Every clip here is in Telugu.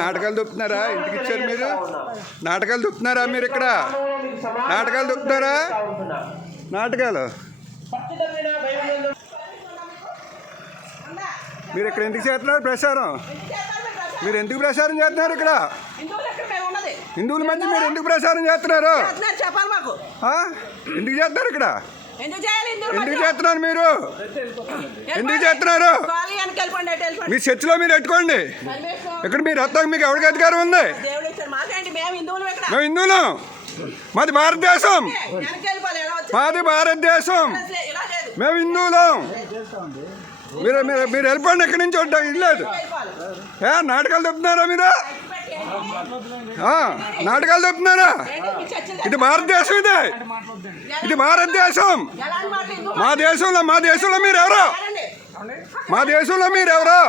నాటకాలు దొప్పుతున్నారా? ఇంటికి ఇచ్చారు మీరు? నాటకాలు దొప్పుతున్నారా మీరు? ఇక్కడ నాటకాలు దొప్పుతున్నారా? నాటకాలు మీరు ఇక్కడ ఎందుకు చేస్తున్నారు ప్రచారం? మీరు ఎందుకు ప్రచారం చేస్తున్నారు? ఇక్కడ హిందువుల మధ్య మీరు ఎందుకు ప్రచారం చేస్తున్నారు? ఎందుకు చేస్తున్నారు? ఇక్కడ ఎందుకు చేస్తున్నారు? మీరు ఎందుకు చేస్తున్నారు? మీ చర్చిలో మీరు పెట్టుకోండి. ఇక్కడ మీరు వస్తాక మీకు ఎవరికి అధికారం ఉంది? మేము హిందువులం. మాది భారతదేశం. మాది భారతదేశం. మేము హిందువులం. మీరు మీరు మీరు వెళ్ళిపోండి. ఎక్కడి నుంచి ఉంటాం ఇల్లేదు. నాటకాలు చెప్తున్నారా మీరు? నాటకాలు చెప్తున్నారా? ఇది భారతదేశం. ఇది భారతదేశం. మా దేశంలో మీరు ఎవరు? మా దేశంలో మీరు ఎవరు?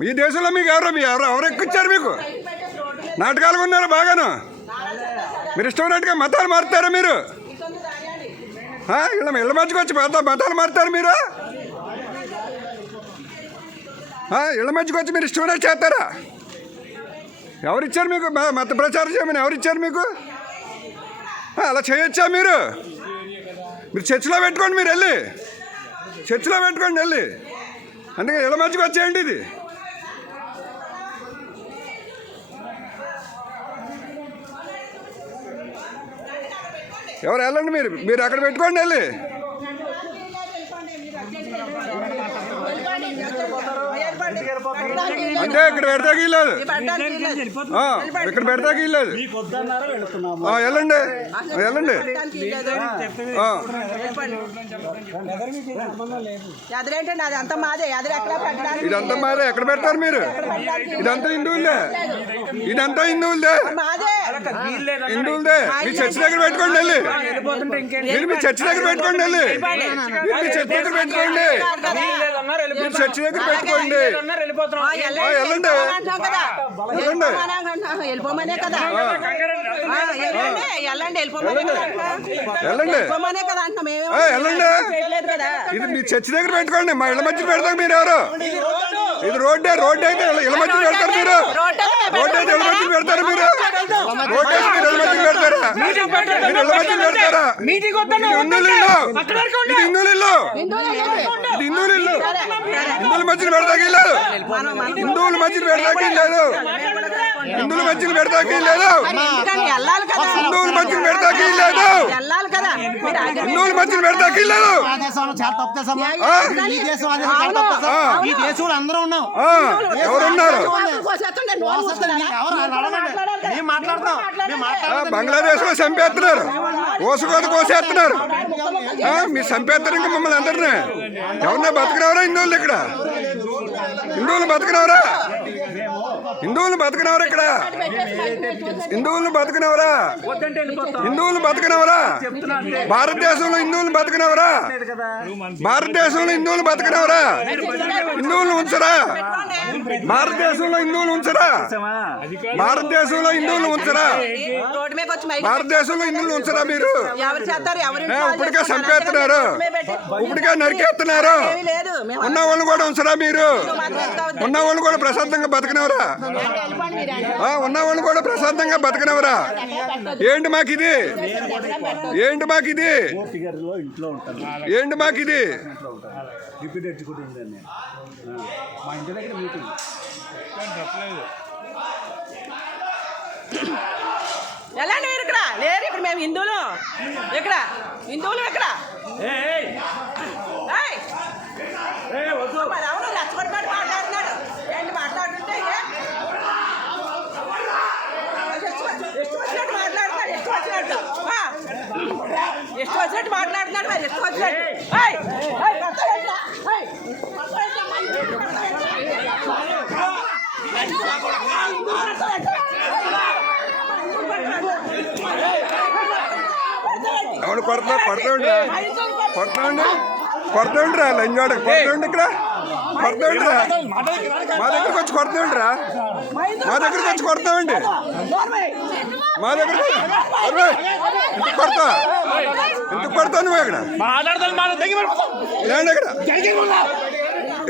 మీ దేశంలో మీకు ఎవరు? ఎవరు ఎక్కిచ్చారు మీకు? నాటకాలు ఉన్నారు బాగాను. మీరు ఇష్టమైనట్టుగా మతాలు మారుతారా మీరు? ఇళ్ళ మధ్యకి వచ్చి మతాలు మారుతారు మీరు? ఇళ్ళ మధ్యకి వచ్చి మీరు ఇష్టమైనట్టు చేస్తారా? ఎవరిచ్చారు మీకు మత ప్రచారం చేయమని? ఎవరిచ్చారు మీకు? అలా చేయొచ్చా మీరు? మీరు చర్చిలో పెట్టుకోండి. మీరు వెళ్ళి చర్చిలో పెట్టుకోండి వెళ్ళి. అందుకే ఇళ్ళ మధ్యకి వచ్చేయండి. ఇది ఎవరు వెళ్ళండి. మీరు అక్కడ పెట్టుకోండి వెళ్ళి. అంటే ఇక్కడ పెడతాకి ఇల్లేదు. ఇక్కడ పెడతాకి ఇల్లేదు. వెళ్ళండి వెళ్ళండి. ఇదంతా మాదే. ఎక్కడ పెడతారు మీరు? ఇదంతా హిందువులదే. ఇదంతా హిందువులదే. హిందువులదే. మీ చర్చి దగ్గర పెట్టుకోండి వెళ్ళి. మీరు మీ చర్చి దగ్గర పెట్టుకోండి వెళ్ళి. మీరు మీ చర్చి దగ్గర పెట్టుకోండి. మీరు చర్చి దగ్గర పెట్టుకోండి. వెళ్ళండి వెళ్ళండి వెళ్ళండి. ఇది మీ చర్చి దగ్గర పెట్టుకోండి. మా ఇళ్ళ మధ్య పెడతాం. మీరు ఎవరు? ఇది రోడ్డు అయితే ఇళ్ళ మధ్య పెడతారు మీరు. రోడ్డు అయితే ఇళ్ళ మధ్య పెడతారు మీరు. రోడ్డు అయితే మీరు ఇళ్ళ మధ్య పెడతారా? మీరు ఇళ్ళ మధ్య పెడతారా? ఇది హిందువులు ఇల్లు. ఇది హిందువులు ఇల్లు. ఇది హిందువులు ఇల్లు. హిందువుల మధ్యన పెడతాకి లేదు. హిందువుల మధ్యన పెడతాకి లేదు. హిందువుల మధ్యన పెడతాకి లేదు. హిందువుల మధ్యన పెడతాకి లేదు. హిందువుల మధ్యన పెడతాకి లేదు. ఎవరున్నారు? బంగ్లాదేశ్ లో చంపేస్తున్నారు. కోసుకోత కోసేస్తున్నారు. మీరు చంపేస్తారు ఇంకా మమ్మల్ని అందరినీ. ఎవరన్నా బతకనవరా హిందువులు? ఇక్కడ హిందువులు బతకనవరా? హిందువులు బతకనవరా? ఇక్కడ హిందువులను బతకనవరా? హిందువులు బతకనవరా? భారతదేశంలో హిందువులు బతకనవరా? భారతదేశంలో హిందువులు బతకనవరా? హిందువులు ఉంచరా? భారతదేశంలో హిందువులు ఉంచరా? భారతదేశంలో హిందువులు ఉంచరా? భారతదేశంలో హిందువులు ఉంచరా? మీరు ఇప్పటికే చంపేస్తున్నారు. ఇప్పటికే నరికేస్తున్నారు. ఉన్న వాళ్ళు కూడా ఉంచరా? మీరు ఉన్న వాళ్ళు కూడా ప్రశాంతంగా బతకనవరా? ఉన్న వాళ్ళు కూడా ప్రశాంతంగా బతకనవరా? ఏంటి మాకిది? ఏంటి మాకిది? ఏంటి మాకిది? ఎలా మీరు ఇక్కడ లేరు? ఇప్పుడు మేము హిందువులు. ఇక్కడ హిందువులు ఇక్కడ అవును రెచ్చగొట్టుబడి మాట్లాడుతున్నాడు. ఏంటి మాట్లాడుతుంటే ಎಷ್ಟು వచ్చినట్టు మాట్లాడుతున్నాడు. ಎಷ್ಟು వచ్చినట్టు మాట్లాడుతున్నాడు. మరి ಎಷ್ಟು వచ్చినట్టు అవును కొడతాండి కొడతాండిరా లంజోడ కొడతాండి. ఇక్కడ కొడతాండిరా. మా దగ్గరకు వచ్చి కొడతాండిరా. మా దగ్గరకు వచ్చి కొడతామండి. మా దగ్గర ఎందుకు కొడతా? ఎందుకు కొడతావు నువ్వు? ఇక్కడ ఇక్కడ